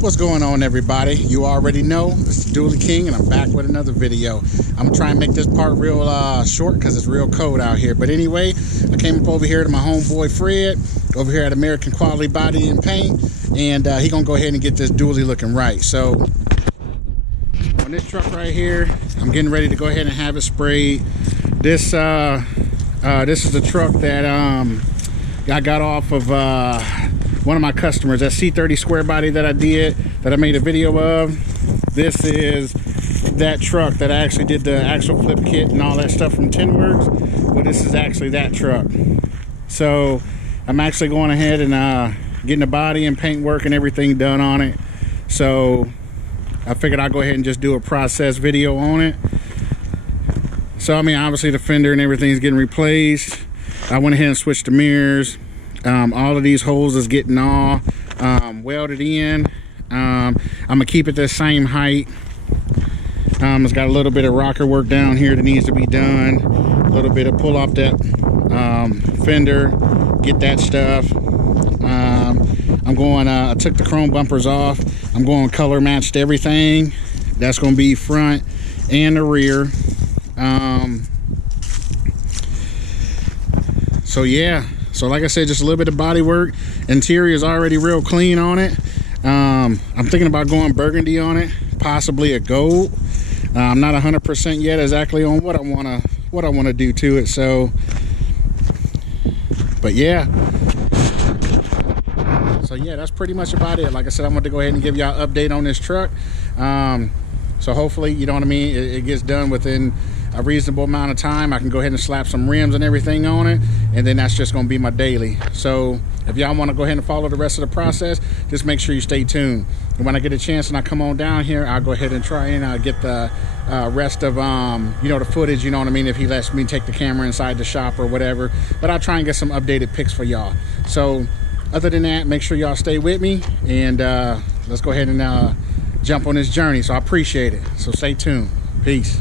What's going on, everybody? You already know it's the Dually King, and I'm back with another video. I'm gonna try and make this part real short because it's real cold out here. But anyway, I came up over here to my homeboy Fred over here at American Quality Body and Paint, and he gonna go ahead and get this dually looking right. So on this truck right here, I'm getting ready to go ahead and have it sprayed. This is the truck that I got off of one of my customers, that C30 square body that I made a video of. This is that truck that I actually did the actual flip kit and all that stuff from Tinworks. Well, this is actually that truck. So I'm actually going ahead and getting the body and paint work and everything done on it. So I figured I'd go ahead and just do a process video on it. So I mean, obviously the fender and everything's getting replaced. I went ahead and switched the mirrors. All of these holes is getting all welded in. I'm gonna keep it the same height. It's got a little bit of rocker work down here that needs to be done. A little bit of pull off that fender, get that stuff. I'm going, I took the chrome bumpers off. I'm going color matched everything. That's gonna be front and the rear. So yeah. So like I said, just a little bit of body work. Interior is already real clean on it. I'm thinking about going burgundy on it, possibly a gold. I'm not 100% yet exactly on what I wanna do to it. So, but yeah. So yeah, that's pretty much about it. Like I said, I want to go ahead and give y'all an update on this truck. So hopefully, you know what I mean, it gets done within a reasonable amount of time. I can go ahead and slap some rims and everything on it, and then that's just going to be my daily. So if y'all want to go ahead and follow the rest of the process, just make sure you stay tuned. And when I get a chance and I come on down here, I'll go ahead and try and get the rest of you know, the footage, you know what I mean, if he lets me take the camera inside the shop or whatever. But I'll try and get some updated pics for y'all. So other than that, make sure y'all stay with me, and let's go ahead and jump on this journey. So I appreciate it. So stay tuned. Peace.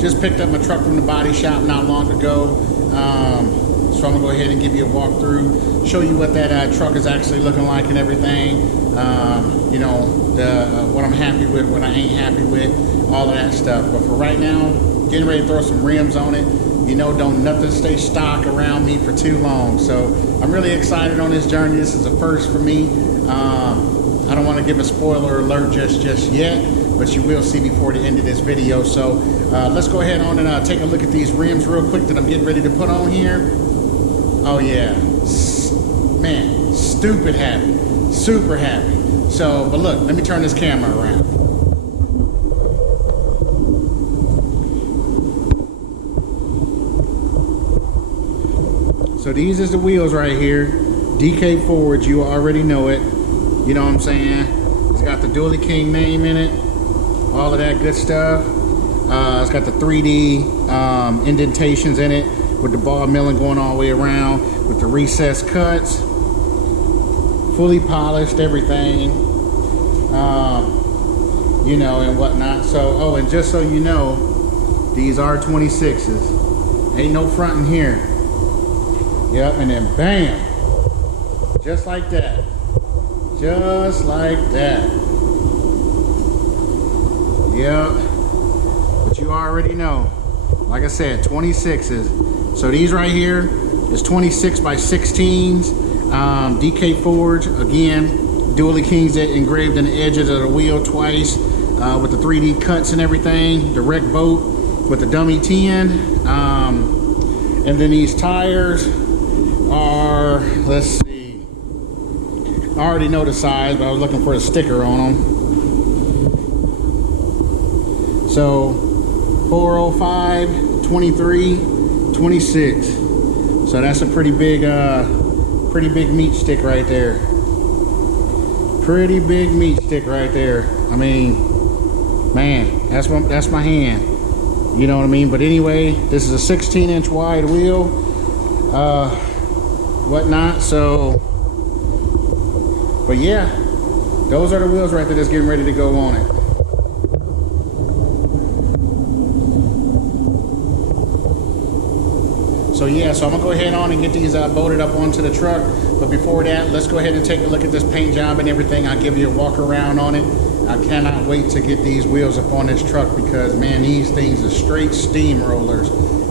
Just picked up my truck from the body shop not long ago. So I'm gonna go ahead and give you a walkthrough, show you what that truck is actually looking like and everything. You know, what I'm happy with, what I ain't happy with, all of that stuff. But for right now, getting ready to throw some rims on it. You know, don't nothing stay stock around me for too long. So I'm really excited on this journey. This is a first for me. I don't want to give a spoiler alert just yet, but you will see before the end of this video. So let's go ahead on and take a look at these rims real quick that I'm getting ready to put on here. Oh yeah, man, stupid happy, super happy. So, but look, let me turn this camera around. So these is the wheels right here, DK Forwards, you already know it. You know what I'm saying? It's got the Dually King name in it, all of that good stuff. It's got the 3D indentations in it with the ball milling going all the way around with the recessed cuts. Fully polished, everything, you know, and whatnot. So, oh, and just so you know, these are 26s. Ain't no front in here. Yep, and then bam, just like that. Just like that. Yep. But you already know. Like I said, 26s. So these right here is 26 by 16s. DK Forge, again, Dually Kings that engraved in the edges of the wheel twice with the 3D cuts and everything. Direct boat with the dummy 10. And then these tires are, let's see, I already know the size, but I was looking for a sticker on them. So 405, 23, 26. So that's a pretty big meat stick right there. Pretty big meat stick right there. I mean, man, that's my hand. You know what I mean? But anyway, this is a 16-inch wide wheel. Whatnot. So, but yeah, those are the wheels right there that's getting ready to go on it. So yeah, so I'm gonna go ahead on and get these bolted up onto the truck. But before that, let's go ahead and take a look at this paint job and everything. I'll give you a walk around on it. I cannot wait to get these wheels up on this truck because man, these things are straight steamrollers.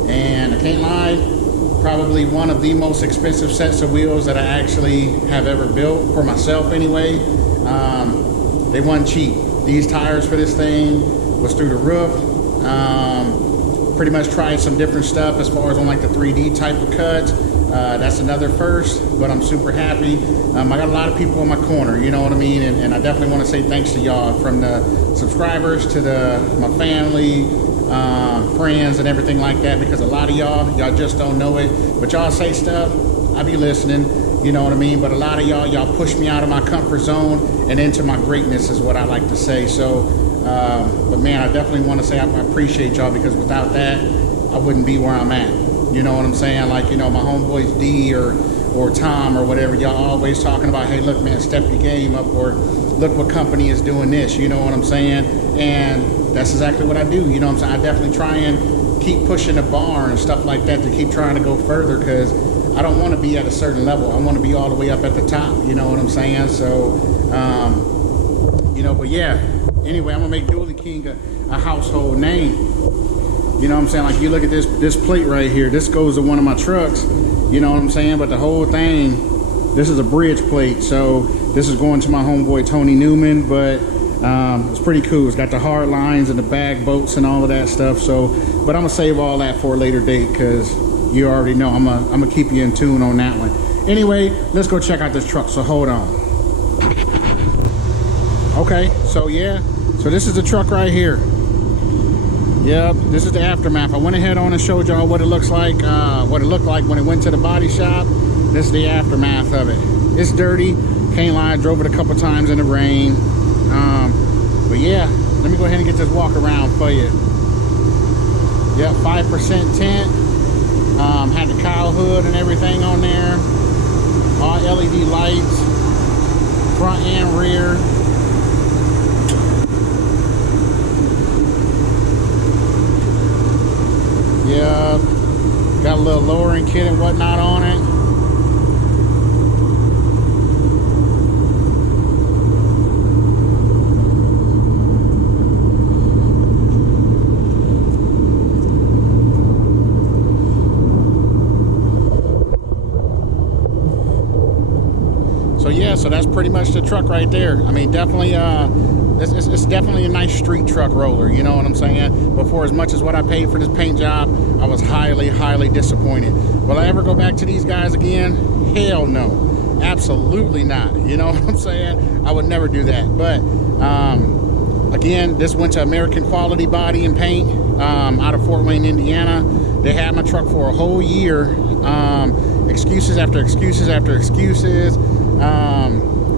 And I can't lie, probably one of the most expensive sets of wheels that I actually have ever built for myself anyway. They weren't cheap. These tires for this thing was through the roof. Pretty much tried some different stuff as far as on like the 3D type of cuts. That's another first, but I'm super happy. I got a lot of people in my corner, you know what I mean? And I definitely want to say thanks to y'all, from the subscribers to my family, friends and everything like that, because a lot of y'all just don't know it, but y'all say stuff, I be listening, you know what I mean? But a lot of y'all push me out of my comfort zone and into my greatness is what I like to say. So but man, I definitely want to say I appreciate y'all, because without that I wouldn't be where I'm at, you know what I'm saying? Like, you know, my homeboys D or Tom or whatever, y'all always talking about, hey look man, step your game up, or look what company is doing this, you know what I'm saying? And that's exactly what I do, you know what I'm saying? I definitely try and keep pushing the bar and stuff like that to keep trying to go further, because I don't want to be at a certain level. I want to be all the way up at the top, you know what I'm saying? So you know, but yeah, anyway, I'm gonna make Dually King a household name. You know what I'm saying? Like, you look at this plate right here, this goes to one of my trucks, you know what I'm saying? But the whole thing, this is a bridge plate, so this is going to my homeboy Tony Newman. But it's pretty cool. It's got the hard lines and the bag bolts and all of that stuff. So, but I'm gonna save all that for a later date, because you already know I'm gonna keep you in tune on that one. Anyway, let's go check out this truck. So hold on. Okay, so yeah, so this is the truck right here. Yep, this is the aftermath. I went ahead on and showed y'all what it looks like, what it looked like when it went to the body shop. This is the aftermath of it. It's dirty, can't lie, I drove it a couple times in the rain. But yeah, let me go ahead and get this walk around for you. Yep, 5% tint. Had the cowl hood and everything on there. All LED lights, front and rear. Yeah, got a little lowering kit and whatnot on it. So yeah, so that's pretty much the truck right there. I mean, definitely it's definitely a nice street truck roller, you know what I'm saying? But for as much as what I paid for this paint job, I was highly disappointed. Will I ever go back to these guys again? Hell no, absolutely not, you know what I'm saying? I would never do that. But again, this went to American Quality Body and Paint out of Fort Wayne, Indiana. They had my truck for a whole year. Excuses after excuses after excuses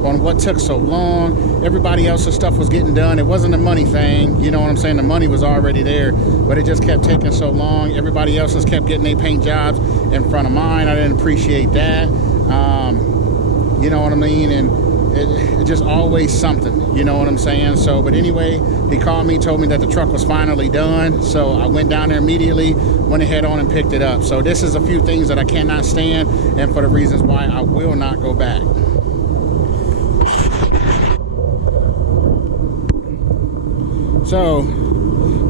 on what took so long. Everybody else's stuff was getting done. It wasn't a money thing, you know what I'm saying? The money was already there, but it just kept taking so long. Everybody else's kept getting their paint jobs in front of mine. I didn't appreciate that. You know what I mean? And it just always something, you know what I'm saying? So, but anyway, he called me, told me that the truck was finally done. So I went down there immediately, went ahead on and picked it up. So this is a few things that I cannot stand, and for the reasons why I will not go back. So,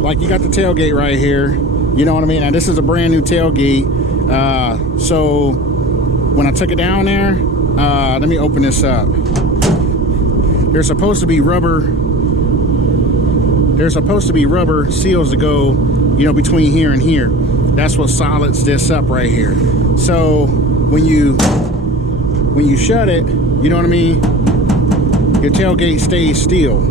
like, you got the tailgate right here, you know what I mean? Now this is a brand new tailgate. So when I took it down there, let me open this up. There's supposed to be rubber seals to go, you know, between here and here. That's what solids this up right here. So when you shut it, you know what I mean, your tailgate stays still.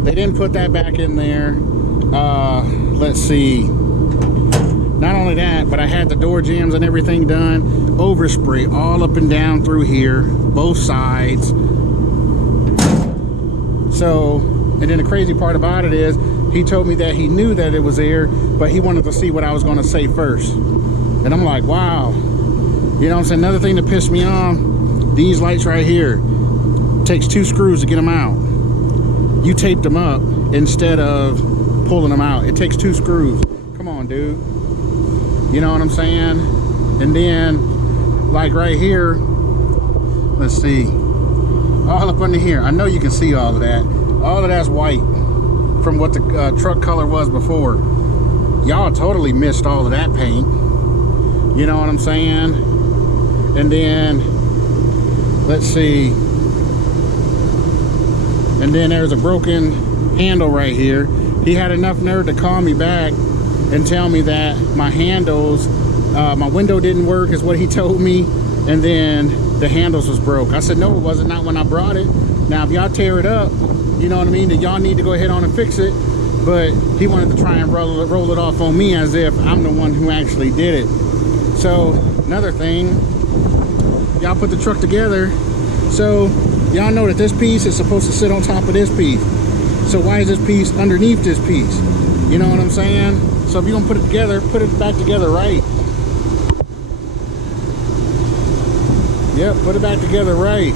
They didn't put that back in there. Let's see. Not only that, but I had the door jambs and everything done. Overspray all up and down through here, both sides. So, and then the crazy part about it is, he told me that he knew that it was there, but he wanted to see what I was going to say first. And I'm like, wow. You know what I'm saying? Another thing that pissed me off, these lights right here, takes 2 screws to get them out. You taped them up instead of pulling them out. It takes 2 screws. Come on, dude. You know what I'm saying? And then like right here, let's see, all up under here, I know you can see all of that. All of that's white from what the truck color was before. Y'all totally missed all of that paint. You know what I'm saying? And then, let's see. And then there's a broken handle right here. He had enough nerve to call me back and tell me that my handles, my window didn't work is what he told me. And then the handles was broke. I said, no, it wasn't, not when I brought it. Now, if y'all tear it up, you know what I mean, then y'all need to go ahead on and fix it. But he wanted to try and roll it off on me as if I'm the one who actually did it. So, another thing, y'all put the truck together. So, y'all know that this piece is supposed to sit on top of this piece. So, why is this piece underneath this piece? You know what I'm saying? So, if you're going to put it together, put it back together right. Yep, put it back together right.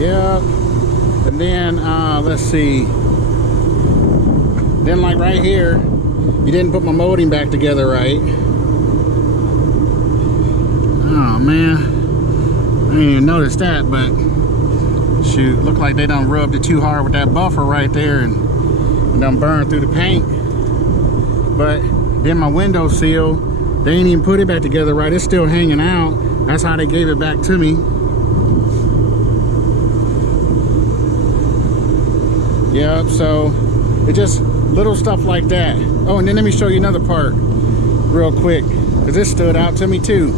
Yep. And then, let's see. Then, like right here, you didn't put my molding back together right. Oh, man. I didn't even notice that, but shoot, looked like they done rubbed it too hard with that buffer right there and done burned through the paint. But then my window seal, they ain't even put it back together right. It's still hanging out. That's how they gave it back to me. Yep, so it's just little stuff like that. Oh, and then let me show you another part real quick, because this stood out to me too.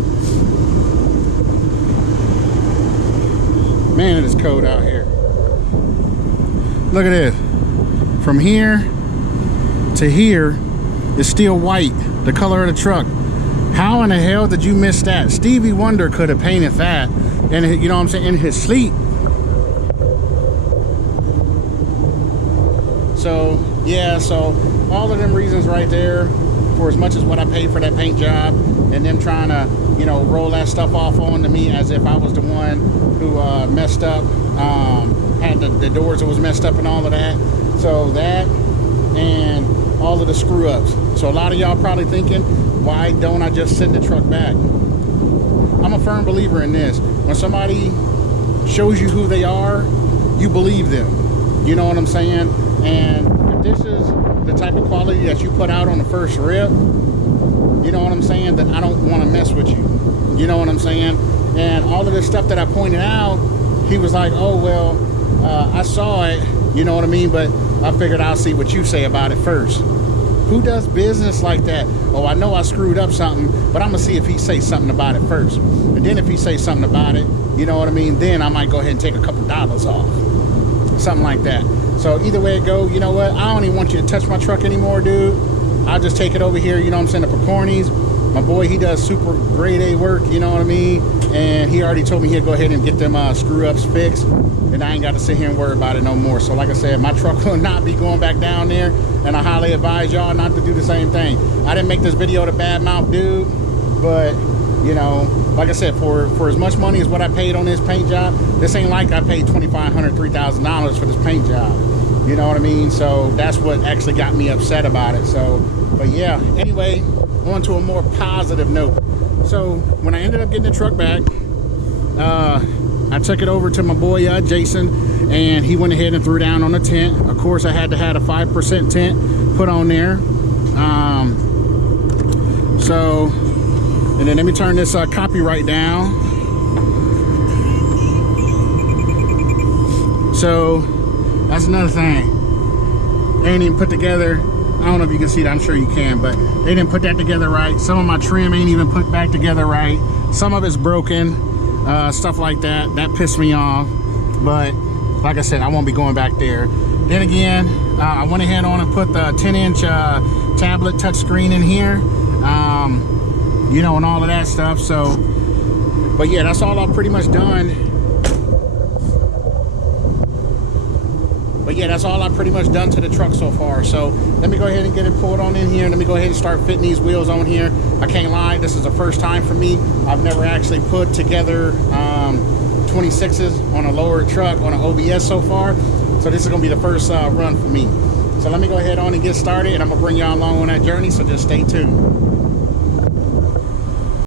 Man, it is cold out here. Look at this. From here to here is still white, the color of the truck. How in the hell did you miss that? Stevie Wonder could have painted that, and you know what I'm saying, in his sleep. So yeah, so all of them reasons right there, for as much as what I paid for that paint job, and them trying to, you know, roll that stuff off onto me as if I was the one who messed up, had the doors that was messed up and all of that. So that and all of the screw ups. So a lot of y'all probably thinking, why don't I just send the truck back? I'm a firm believer in this. When somebody shows you who they are, you believe them. You know what I'm saying? And if this is the type of quality that you put out on the first rip, you know what I'm saying, then I don't want to mess with you. You know what I'm saying? And all of this stuff that I pointed out, he was like, oh, well, I saw it, you know what I mean? But I figured I'll see what you say about it first. Who does business like that? Oh, I know I screwed up something, but I'm going to see if he says something about it first. And then if he says something about it, you know what I mean, then I might go ahead and take a couple dollars off. Something like that. So either way it go, you know what? I don't even want you to touch my truck anymore, dude. I'll just take it over here, you know what I'm saying, to Picorni's. My boy, he does super grade A work, you know what I mean? And he already told me he'll go ahead and get them screw-ups fixed. And I ain't got to sit here and worry about it no more. So like I said, my truck will not be going back down there. And I highly advise y'all not to do the same thing. I didn't make this video to badmouth dude. But, you know, like I said, for as much money as what I paid on this paint job, this ain't like I paid $2,500, $3,000 for this paint job. You know what I mean? So that's what actually got me upset about it. So, but yeah, anyway, on to a more positive note. So when I ended up getting the truck back, I took it over to my boy Jason, and he went ahead and threw down on the tent. Of course, I had to have a 5% tent put on there. So, and then let me turn this copyright down. So that's another thing. They ain't even put together, I don't know if you can see that, I'm sure you can, but they didn't put that together right. Some of my trim ain't even put back together right. Some of it's broken, stuff like that. That pissed me off. But like I said, I won't be going back there. Then again, I went ahead on and put the 10-inch tablet touchscreen in here, you know, and all of that stuff. So, but yeah, that's all I've pretty much done. But yeah, that's all I've pretty much done to the truck so far. So let me go ahead and get it pulled on in here. Let me go ahead and start fitting these wheels on here. I can't lie, this is the first time for me. I've never actually put together 26s on a lower truck on an OBS so far. So this is gonna be the first run for me. So So let me go ahead on and get started, and I'm gonna bring y'all along on that journey, so just stay tuned.